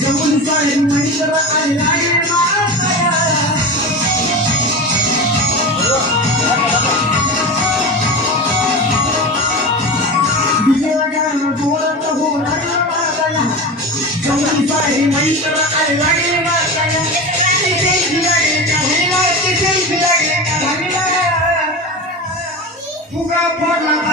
जमुन साडी मणिकर आणि लागे माया विजयगान जोडत हो लागला माया जमुन साडी मणिकर आणि लागे माया तिथे लागे का तिथे लागे का फुगा पडला